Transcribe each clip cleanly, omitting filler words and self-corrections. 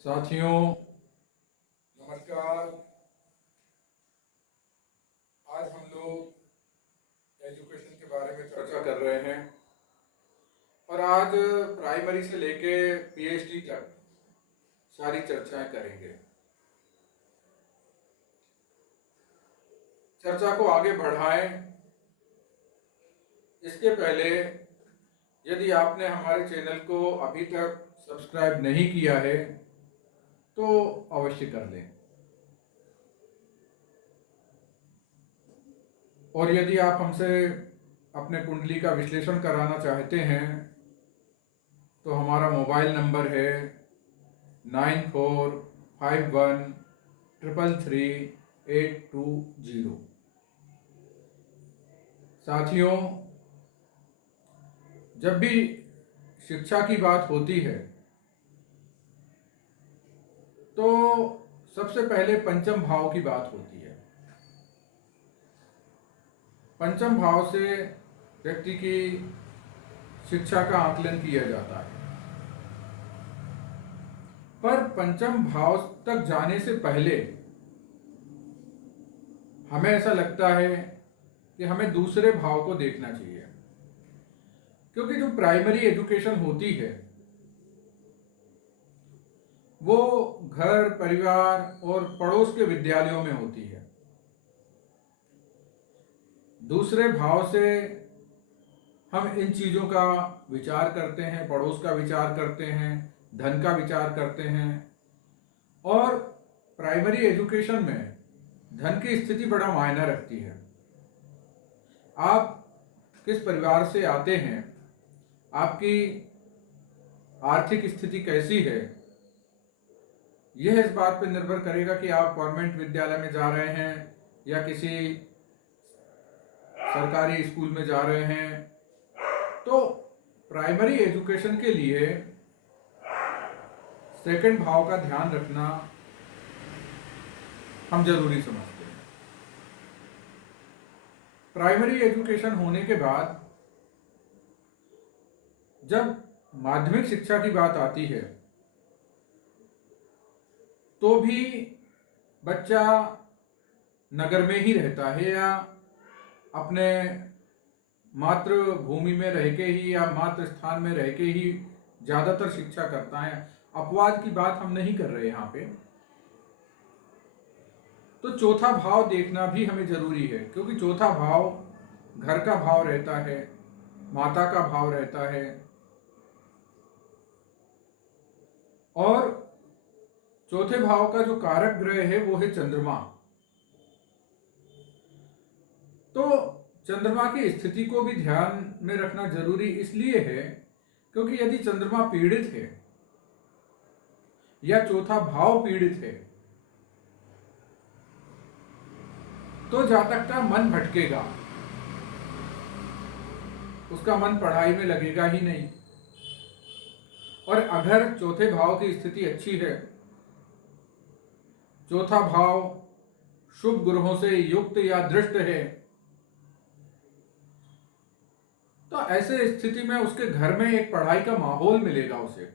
साथियों नमस्कार। आज हम लोग एजुकेशन के बारे में चर्चा कर रहे हैं और आज प्राइमरी से लेके पीएचडी तक सारी चर्चाएं करेंगे। चर्चा को आगे बढ़ाएं इसके पहले यदि आपने हमारे चैनल को अभी तक सब्सक्राइब नहीं किया है तो अवश्य कर लें, और यदि आप हमसे अपने कुंडली का विश्लेषण कराना चाहते हैं तो हमारा मोबाइल नंबर है 9451333820। साथियों, जब भी शिक्षा की बात होती है तो सबसे पहले पंचम भाव की बात होती है। पंचम भाव से व्यक्ति की शिक्षा का आकलन किया जाता है, पर पंचम भाव तक जाने से पहले हमें ऐसा लगता है कि हमें दूसरे भाव को देखना चाहिए, क्योंकि जो प्राइमरी एजुकेशन होती है वो घर परिवार और पड़ोस के विद्यालयों में होती है। दूसरे भाव से हम इन चीज़ों का विचार करते हैं, पड़ोस का विचार करते हैं, धन का विचार करते हैं, और प्राइमरी एजुकेशन में धन की स्थिति बड़ा मायना रखती है। आप किस परिवार से आते हैं, आपकी आर्थिक स्थिति कैसी है, यह इस बात पर निर्भर करेगा कि आप गवर्नमेंट विद्यालय में जा रहे हैं या किसी सरकारी स्कूल में जा रहे हैं। तो प्राइमरी एजुकेशन के लिए सेकंड भाव का ध्यान रखना हम जरूरी समझते हैं। प्राइमरी एजुकेशन होने के बाद जब माध्यमिक शिक्षा की बात आती है तो भी बच्चा नगर में ही रहता है या अपने मातृभूमि में रह के ही या मातृ स्थान में रह के ही ज़्यादातर शिक्षा करता है। अपवाद की बात हम नहीं कर रहे यहाँ पे। तो चौथा भाव देखना भी हमें जरूरी है, क्योंकि चौथा भाव घर का भाव रहता है, माता का भाव रहता है, और चौथे भाव का जो कारक ग्रह है वो है चंद्रमा। तो चंद्रमा की स्थिति को भी ध्यान में रखना जरूरी इसलिए है क्योंकि यदि चंद्रमा पीड़ित है या चौथा भाव पीड़ित है तो जातक का मन भटकेगा, उसका मन पढ़ाई में लगेगा ही नहीं। और अगर चौथे भाव की स्थिति अच्छी है, चौथा भाव शुभ ग्रहों से युक्त या दृष्ट है, तो ऐसे स्थिति में उसके घर में एक पढ़ाई का माहौल मिलेगा उसे,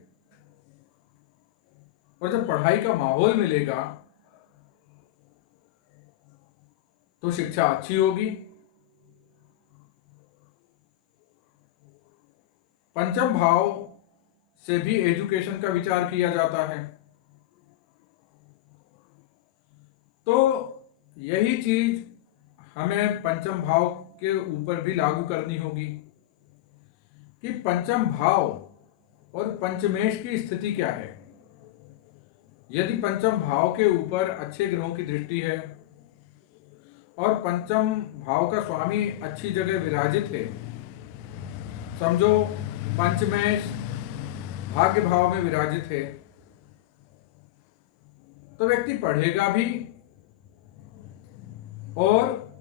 और जब पढ़ाई का माहौल मिलेगा तो शिक्षा अच्छी होगी। पंचम भाव से भी एजुकेशन का विचार किया जाता है। तो यही चीज हमें पंचम भाव के ऊपर भी लागू करनी होगी कि पंचम भाव और पंचमेश की स्थिति क्या है। यदि पंचम भाव के ऊपर अच्छे ग्रहों की दृष्टि है और पंचम भाव का स्वामी अच्छी जगह विराजित है, समझो पंचमेश भाग्य भाव में विराजित है, तो व्यक्ति पढ़ेगा भी और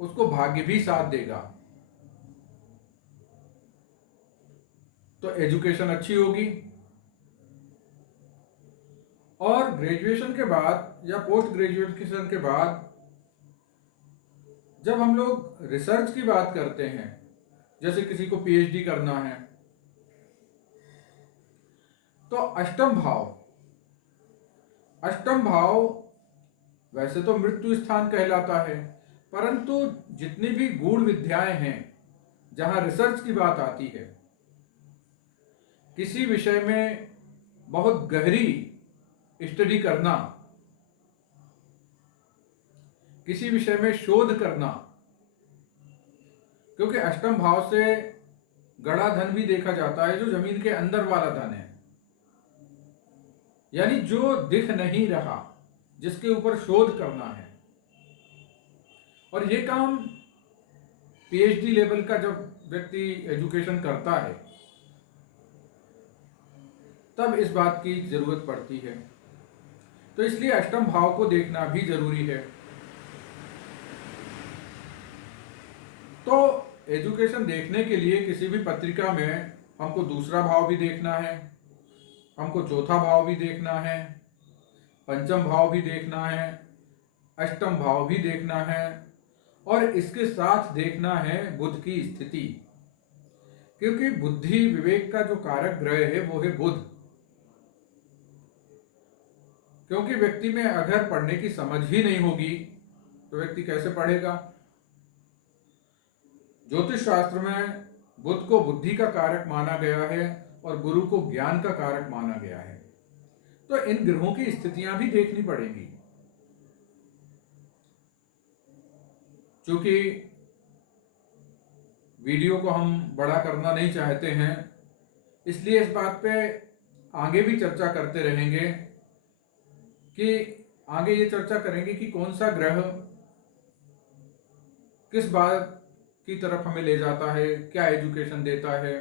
उसको भाग्य भी साथ देगा, तो एजुकेशन अच्छी होगी। और ग्रेजुएशन के बाद या पोस्ट ग्रेजुएशन के बाद जब हम लोग रिसर्च की बात करते हैं, जैसे किसी को पीएचडी करना है, तो अष्टम भाव अष्टम भाव वैसे तो मृत्यु स्थान कहलाता है, परंतु जितनी भी गूढ़ विद्याएं हैं, जहां रिसर्च की बात आती है, किसी विषय में बहुत गहरी स्टडी करना, किसी विषय में शोध करना, क्योंकि अष्टम भाव से गड़ा धन भी देखा जाता है, जो जमीन के अंदर वाला धन है, यानी जो दिख नहीं रहा, जिसके ऊपर शोध करना है। और ये काम पीएचडी लेवल का जब व्यक्ति एजुकेशन करता है, तब इस बात की जरूरत पड़ती है। तो इसलिए अष्टम भाव को देखना भी जरूरी है। तो एजुकेशन देखने के लिए किसी भी पत्रिका में हमको दूसरा भाव भी देखना है, हमको चौथा भाव भी देखना है, पंचम भाव भी देखना है, अष्टम भाव भी देखना है, और इसके साथ देखना है बुध की स्थिति, क्योंकि बुद्धि विवेक का जो कारक ग्रह है वो है बुध। क्योंकि व्यक्ति में अगर पढ़ने की समझ ही नहीं होगी तो व्यक्ति कैसे पढ़ेगा। ज्योतिष शास्त्र में बुध को बुद्धि का कारक माना गया है और गुरु को ज्ञान का कारक माना गया है। तो इन ग्रहों की स्थितियां भी देखनी पड़ेंगी। चूंकि वीडियो को हम बड़ा करना नहीं चाहते हैं, इसलिए इस बात पे आगे भी चर्चा करते रहेंगे कि आगे ये चर्चा करेंगे कि कौन सा ग्रह किस बात की तरफ हमें ले जाता है, क्या एजुकेशन देता है।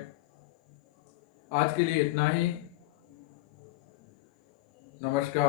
आज के लिए इतना ही। नमस्कार।